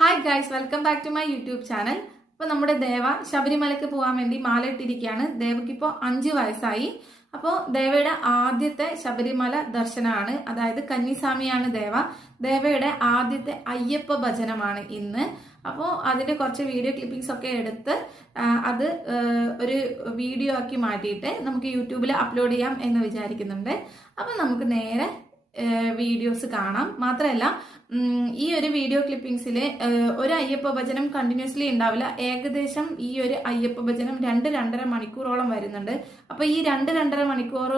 Hi guys, welcome back to my YouTube channel. അപ്പോൾ നമ്മുടെ ദേവ ശബരിമലയ്ക്ക് പോകാൻ വേണ്ടി മാല ഇട്ടിരിക്കുകയാണ്. ദേവയ്ക്ക് ഇപ്പോൾ 5 വയസ്സായി. അപ്പോൾ ദേവയുടെ ആദ്യത്തെ ശബരിമല ദർശനമാണ്, അതായത് കന്നിസ്വാമിയാണ് ദേവ. ദേവയുടെ ആദ്യത്തെ അയ്യപ്പ ഭജനമാണ് ഇന്ന്. അപ്പോൾ അതിന്റെ കുറച്ച് വീഡിയോ ക്ലിപ്പിംഗ്സ് ഒക്കെ എടുത്ത് അത് ഒരു വീഡിയോ ആക്കി മാറ്റിയിട്ട് നമുക്ക് യൂട്യൂബിൽ അപ്ലോഡ് ചെയ്യാം എന്ന് വിചാരിക്കുന്നുണ്ട്. അപ്പോൾ നമുക്ക് നേരെ വീഡിയോസ് കാണാം. മാത്രമല്ല, ഈ ഒരു വീഡിയോ ക്ലിപ്പിംഗ്സിൽ ഒരു അയ്യപ്പ ഭജനം കണ്ടിന്യൂസ്ലി ഉണ്ടാവില്ല. ഏകദേശം ഈ ഒരു അയ്യപ്പ ഭജനം 2-2.5 മണിക്കൂറോളം വരുന്നുണ്ട്. അപ്പൊ ഈ 2-2.5 മണിക്കൂർ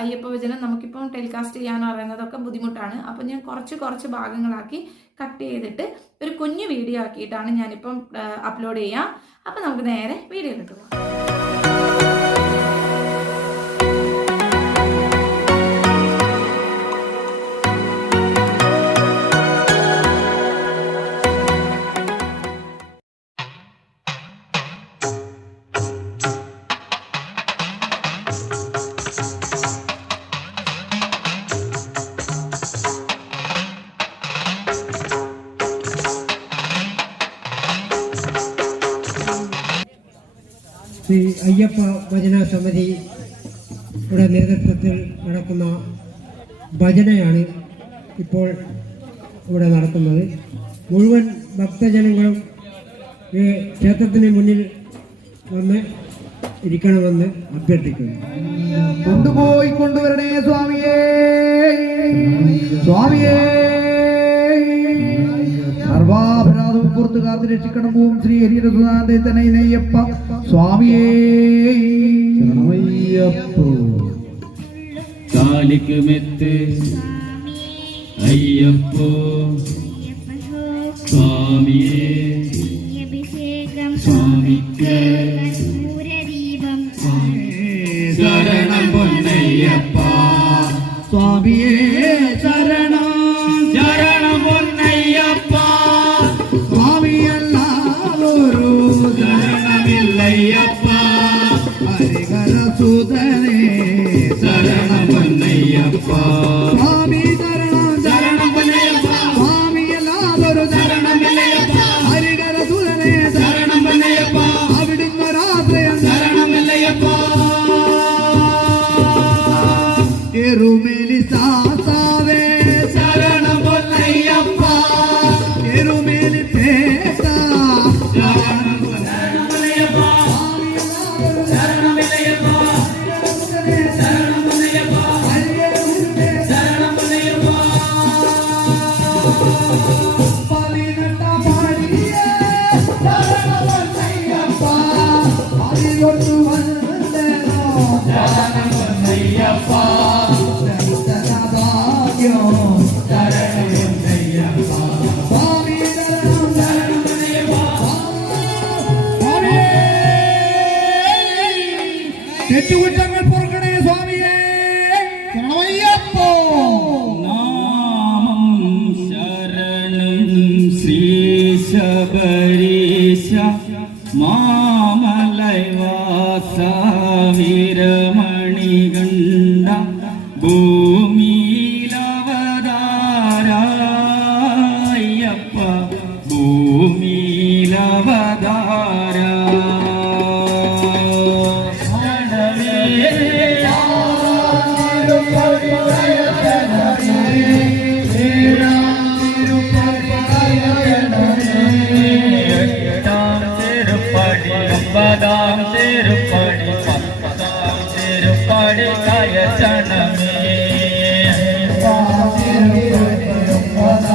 അയ്യപ്പ ഭജനം നമുക്കിപ്പം ടെലികാസ്റ്റ് ചെയ്യാന്ന് പറയുന്നതൊക്കെ ബുദ്ധിമുട്ടാണ്. അപ്പൊ ഞാൻ കുറച്ച് ഭാഗങ്ങളാക്കി കട്ട് ചെയ്തിട്ട് ഒരു കുഞ്ഞു വീഡിയോ ആക്കിയിട്ടാണ് ഞാനിപ്പം അപ്ലോഡ് ചെയ്യാം. അപ്പൊ നമുക്ക് നേരെ വീഡിയോയിലോട്ട് പോകാം. ശ്രീ അയ്യപ്പ ഭജന സമിതിയുടെ നേതൃത്വത്തിൽ നടക്കുന്ന ഭജനയാണ് ഇപ്പോൾ ഇവിടെ നടക്കുന്നത്. മുഴുവൻ ഭക്തജനങ്ങളും ഈ ക്ഷേത്രത്തിന് മുന്നിൽ വന്ന് ഇരിക്കണമെന്ന് അഭ്യർത്ഥിക്കുന്നു. കൊണ്ടുവരണേ സ്വാമിയേ, സ്വാമിയേ, സർവാപരാധവും പുറത്തു കാത്തു രക്ഷിക്കണം. ഓം ശ്രീ ഹരിരസുനാഥനയ്യപ്പ സ്വാമിയേ ശരണമയ്യപ്പോ. കാലിക്ക് മെത്ത് അയ്യപ്പോ സ്വാമിയേ, സ്വാമിക്ക് ശരണം പൊന്നയ്യപ്പ സ്വാമിയേ ശരണം, ശരണം പൊന്നയ്യപ്പ സ്വാമിയല്ലാതൊരു ശരണമില്ലയ്യപ്പ, ഹരിഹരസുതനേ ശരണം പൊന്നയ്യപ്പ സ്വാമി ശരണം, ശരണം പൊന്നയ്യപ്പ സ്വാമിയല്ലാതൊരു ശരണമില്ലയ്യപ്പ, ഹരിഹരസുതനേ ശരണം പൊന്നയ്യപ്പ അവിടുന്നൊരാശ്രയം ശരണമില്ലയ്യപ്പ, എരുമേലി സാസാവേ ശരണം പൊന്നയ്യപ്പ എരുമേലി പേട്ട ശരണം പൊന്നയ്യപ്പ, ശരണമില്ലയ്യപ്പ, ശരണം പൊന്നയ്യപ്പ, ശരണം പൊന്നയ്യപ്പ, പതിനെട്ടാം പടിയേ ശരണമയ്യപ്പ പതിനൊന്നു വന്ദനോ ശരണം പൊന്നയ്യപ്പ, ദർശനഭാഗ്യം ശരണം പൊന്നയ്യപ്പ, സ്വാമി ശരണം ശരണം പൊന്നയ്യപ്പ, സ്വാമിയേ തെറ്റുകുറ്റങ്ങൾ പൊറുക്കണേ സ്വാമിയേ ശരണമയ്യപ്പോ. നാമം ശരണം ശ്രീ ശബരീശ മാമലൈവാസ വീരമണികണ്ഠ ഭൂമിയിലവതാരായ്യപ്പ, ഭൂമിയിലവതാര തിരുപ്പടി കയറ്റണമേ, തിരുപ്പതി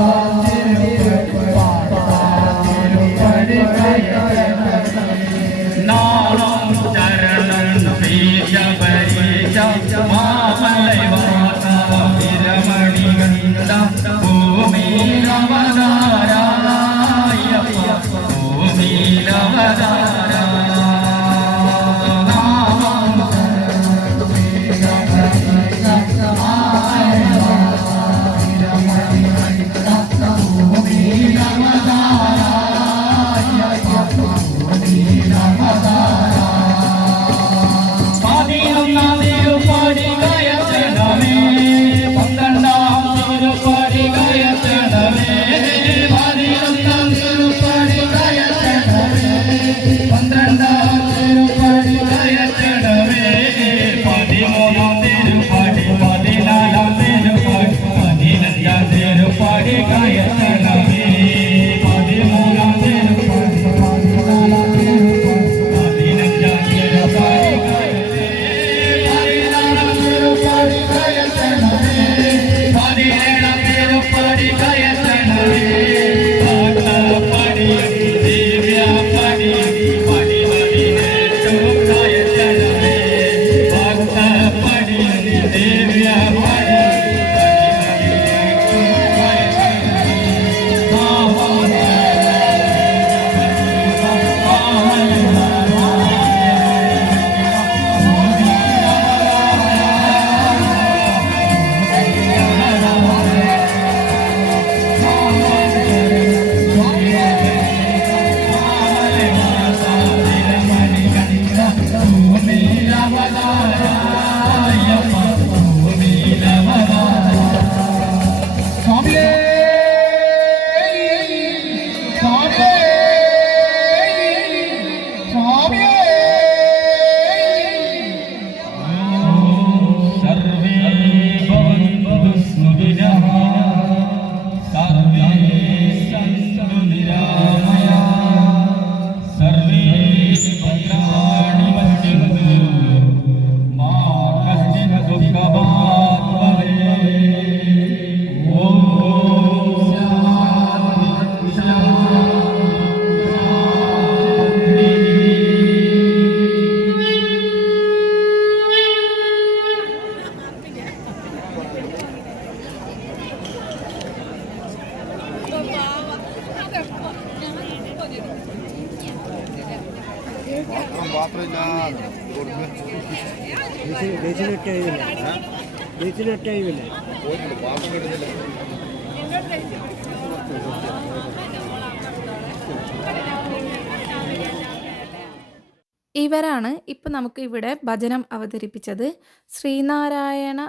ഇവരാണ് ഇപ്പം നമുക്ക് ഇവിടെ ഭജനം അവതരിപ്പിച്ചത്. ശ്രീനാരായണ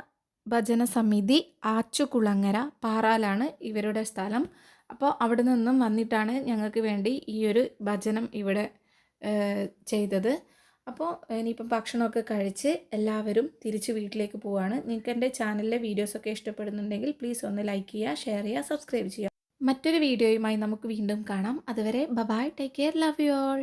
ഭജന സമിതി ആച്ചുകുളങ്ങര പാറാലാണ് ഇവരുടെ സ്ഥലം. അപ്പോൾ അവിടെ നിന്നും വന്നിട്ടാണ് ഞങ്ങൾക്ക് വേണ്ടി ഈ ഒരു ഭജനം ഇവിടെ ചെയ്തത്. അപ്പോൾ ഇനിയിപ്പം ഭക്ഷണമൊക്കെ കഴിച്ച് എല്ലാവരും തിരിച്ച് വീട്ടിലേക്ക് പോവുകയാണ്. നിങ്ങൾക്ക് എൻ്റെ ചാനലിലെ വീഡിയോസൊക്കെ ഇഷ്ടപ്പെടുന്നുണ്ടെങ്കിൽ പ്ലീസ് ഒന്ന് ലൈക്ക് ചെയ്യുക, ഷെയർ ചെയ്യുക, സബ്സ്ക്രൈബ് ചെയ്യുക. മറ്റൊരു വീഡിയോയുമായി നമുക്ക് വീണ്ടും കാണാം. അതുവരെ bye, take care, love you all.